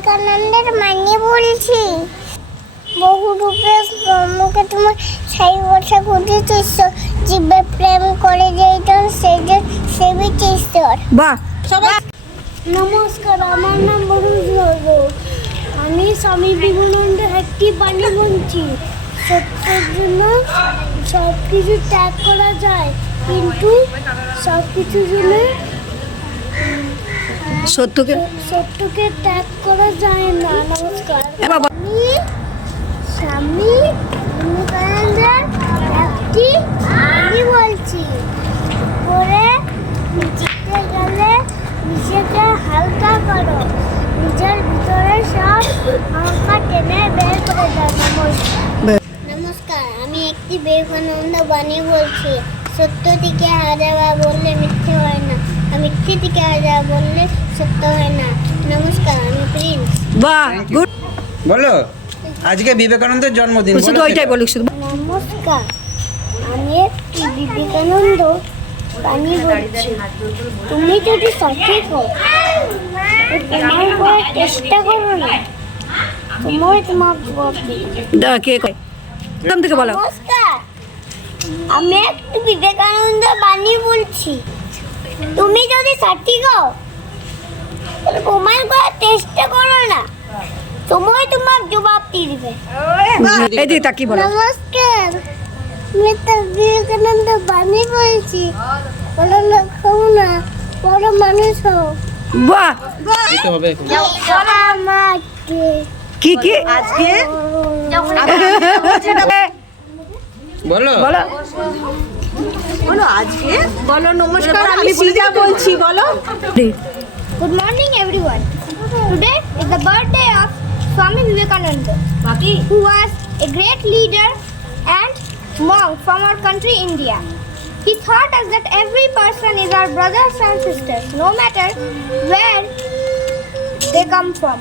বিবেকানন্দের মানে বলছি বহু রূপে ব্রহ্মকে তোমার সাই বসা ঘুরেছিস জীবে প্রেম করে যেজন সেজন সেবিত ঈশ্বর বাহ। নমস্কার আমার নাম বরুণ আমি স্বামী বিবেকানন্দের একটি বাণী বলছি সত্যের জন্য সব কিছু ত্যাগ করা যায় কিন্তু সব কিছুর জন্য সত্যকে? সত্যকে ত্যাগ করা যায় না নমস্কার। আমি স্বামী বিবেকানন্দের একটি বাণী বলছি। করে জিততে গেলে নিজেকে হালকা করো। নিজের ভিতরে সব অহংকার টেনে বের করে দাও নমস্কার। নমস্কার আমি একটি বিবেকানন্দ বাণী বলছি। সত্য দিকে হাজারা মিথ্যে দিকে বললে সত্য হয় না। নমস্কার আমি প্রিন্স। বাহ গুড। বলো আজকে বিবেকানন্দের জন্মদিন শুধু ওইটাই। বলুক শুধু নমস্কার আমি একটি বিবেকানন্দ বাণী বলছি। তুমি যদি সঠিক হও তোমার চেষ্টা করো না তোমার তোমার। দা, কে কয়? প্রথম থেকে বলো। নমস্কার আমি একটি বিবেকানন্দ বাণী বলছি। তুমি যদি সঠিক হও তাহলে তোমার করার চেষ্টা করো না। সময় তোমার জবাব দিবে। এই দিকে তাকি বলো। নমস্কার। আমি তো বিবেকানন্দ বাণী বলছি। বড় লোক হও না বড় মানুষ হও। বাহ! দিতে হবে এখন। আমাকে কি কি? আজকে বলো। বলো। বলো আজকে বলো নমস্কার আমি সিজা বলছি বলো Good morning, everyone. Today is the birthday of Swami Vivekananda, who was a great leader and monk from our country, India. He taught us that every person is our brothers and sisters, no matter where they come from.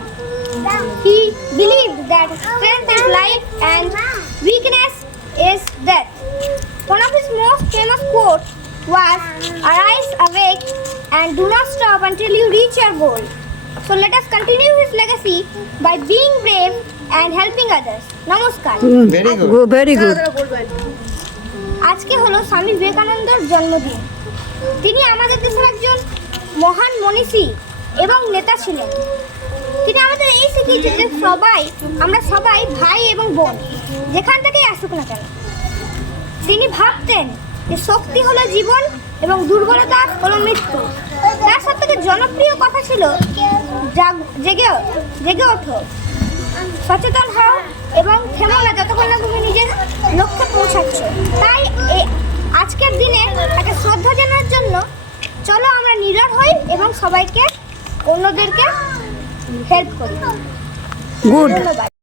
He believed that strength is life and famous quotes was Arise, awake, and do not stop until you reach your goal. So let us continue his legacy by being brave and helping others. Namaskar. Very good very good আজকে হলো স্বামী বিবেকানন্দের জন্মদিন তিনি আমাদের দেশের একজন মহান মনীষী এবং নেতা ছিলেন তিনি আমাদের এই শিখিয়েছেন যে সবাই আমরা সবাই ভাই এবং বোন যেখান থেকেই আসুক না কেন তিনি ভাবতেন যে শক্তি হলো জীবন এবং দুর্বলতা হলো মৃত্যু। তার সব থেকে জনপ্রিয় কথা ছিল জাগ- জেগে জেগে ওঠো। সচেতন হও এবং থেমো না যতক্ষণ না তুমি নিজের লক্ষ্যে পৌঁছাচ্ছ। তাই আজকের দিনে তাকে শ্রদ্ধা জানার জন্য চলো আমরা নিরর হই এবং সবাইকে অন্যদেরকে হেল্প করি। গুড ধন্যবাদ।